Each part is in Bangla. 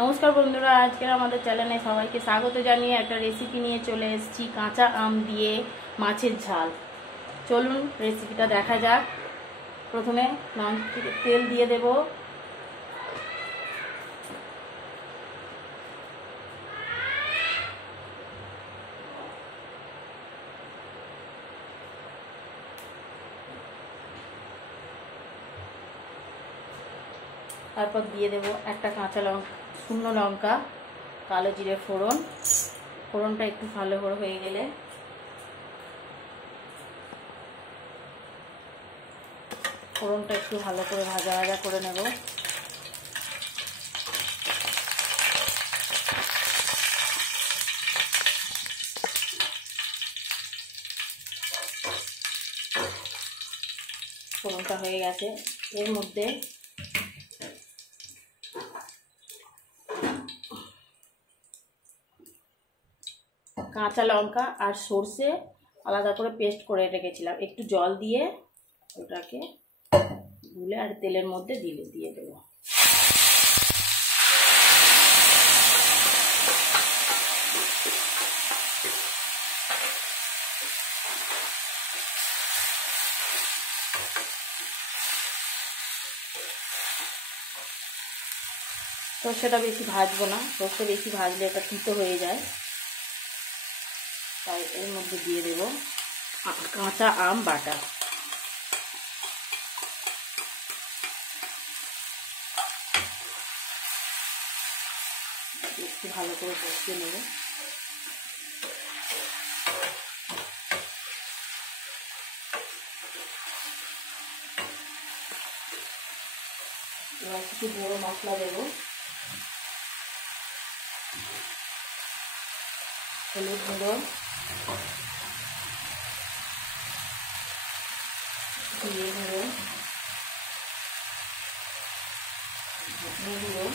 নমস্কার বন্ধুরা, আজকের আমাদের চ্যানেলে সবাইকে স্বাগত জানিয়ে একটা রেসিপি নিয়ে চলে এসেছি, কাঁচা আম দিয়ে মাছের ঝাল। চলুন রেসিপিটা দেখা যাক। প্রথমে তেল দিয়ে দেব। তারপর দিয়ে দেব একটা কাঁচা লঙ্কা, শুকনো লঙ্কা, কালো জিরে ফোড়ন। ফোড়নটা একটু ভালো করে হয়ে গেলে ফোড়নটা একটু ভালো করে ভাজা ভাজা করে নেব। ফোড়নটা হয়ে গেছে, এর মধ্যে কাঁচা লঙ্কা আর সর্ষে আলাদা করে পেস্ট করে রেখেছিলাম, একটু জল দিয়ে ওটাকে গুলে আর তেলের মধ্যে দিয়ে দেবো। সর্ষেটা বেশি ভাজবো না, সর্ষে বেশি ভাজলে এটা তিতো হয়ে যায়। তাই এর মধ্যে দিয়ে দেব কাঁচা আম বাটা। একটু ভালো করে কষিয়ে নেব। এবার কিছু গুঁড়ো মশলা দেব। হলুদ গুঁড়ো, জিরে গুঁড়ো, ধনে গুঁড়ো,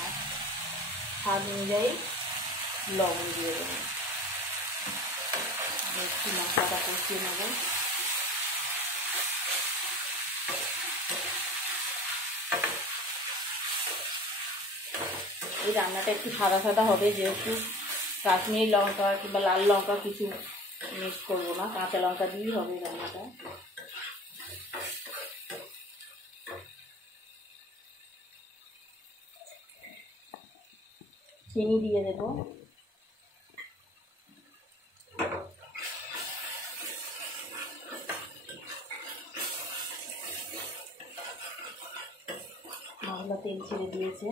আর স্বাদ অনুযায়ী লবণ দিয়ে দেবো। একটু মশলাটা কষিয়ে নেব। এই রান্নাটা একটু সাদা সাদা হবে, যেহেতু কাশ্মীরি লঙ্কা কিংবা লাল লঙ্কা কিছু মিক্স করবো না, কাঁচা লঙ্কা দিয়েই হবে রান্নাটা। চিনি দিয়ে দেব। মশলা তেল ছেড়ে দিয়েছে।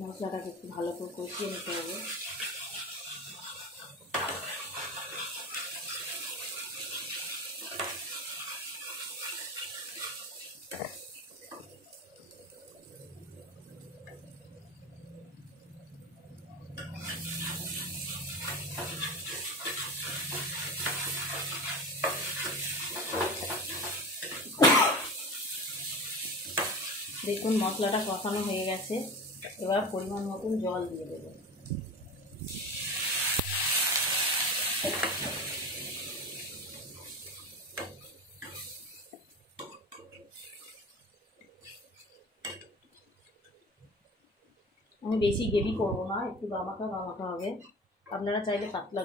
মশলাটাকে একটু ভালো করে কষিয়ে নিতে হবে। দেখুন মশলাটা কষানো হয়ে গেছে, এবার পরিমাণ মতন জল দিয়ে দেবো। আমি বেশি গ্রেভি করবো না, একটু গামাখা গামাখা হবে। আপনারা চাইলে পাতলা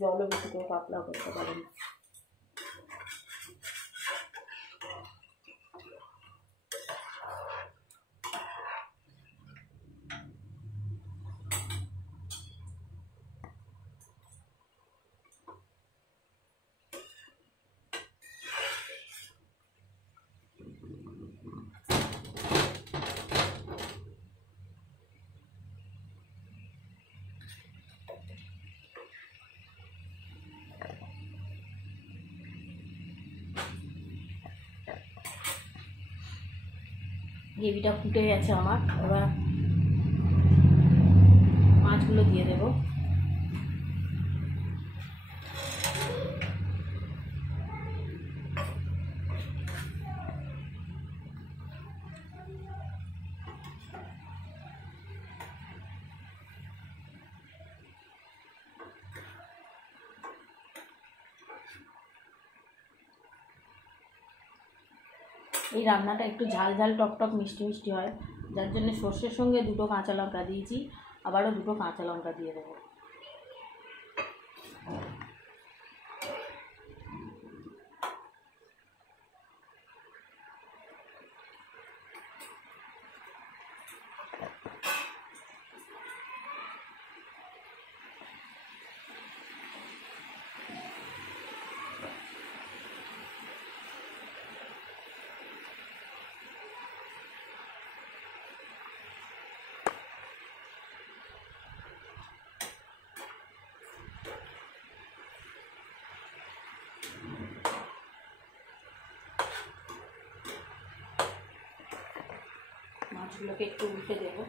জলও বেশি করে পাতলা করতে পারেন। গ্রেভিটা ফুটে গেছে আমার। এবার মাছগুলো দিয়ে দেবো। এই রান্নাটা একটু ঝাল ঝাল টক টক মিষ্টি মিষ্টি হয়, যার জন্য সর্ষের সঙ্গে 2টো কাঁচা লঙ্কা দিয়েছি, আবারও 2টো কাঁচা লঙ্কা দিয়ে দেবো। মাছগুলোকে একটু উল্টে দেবো।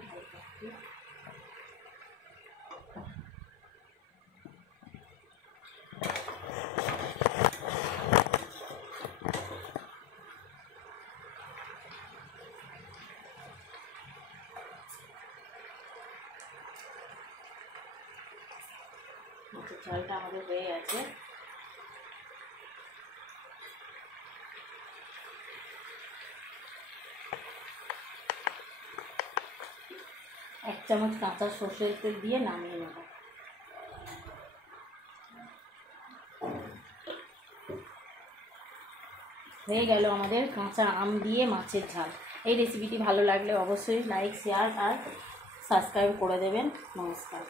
ঝালটা আমাদের হয়ে গেছে। এক চামচ কাঁচা সর্ষের তেল দিয়ে নামিয়ে নেব। হয়ে গেল আমাদের কাঁচা আম দিয়ে মাছের ঝাল। এই রেসিপিটি ভালো লাগলে অবশ্যই লাইক, শেয়ার আর সাবস্ক্রাইব করে দেবেন। নমস্কার।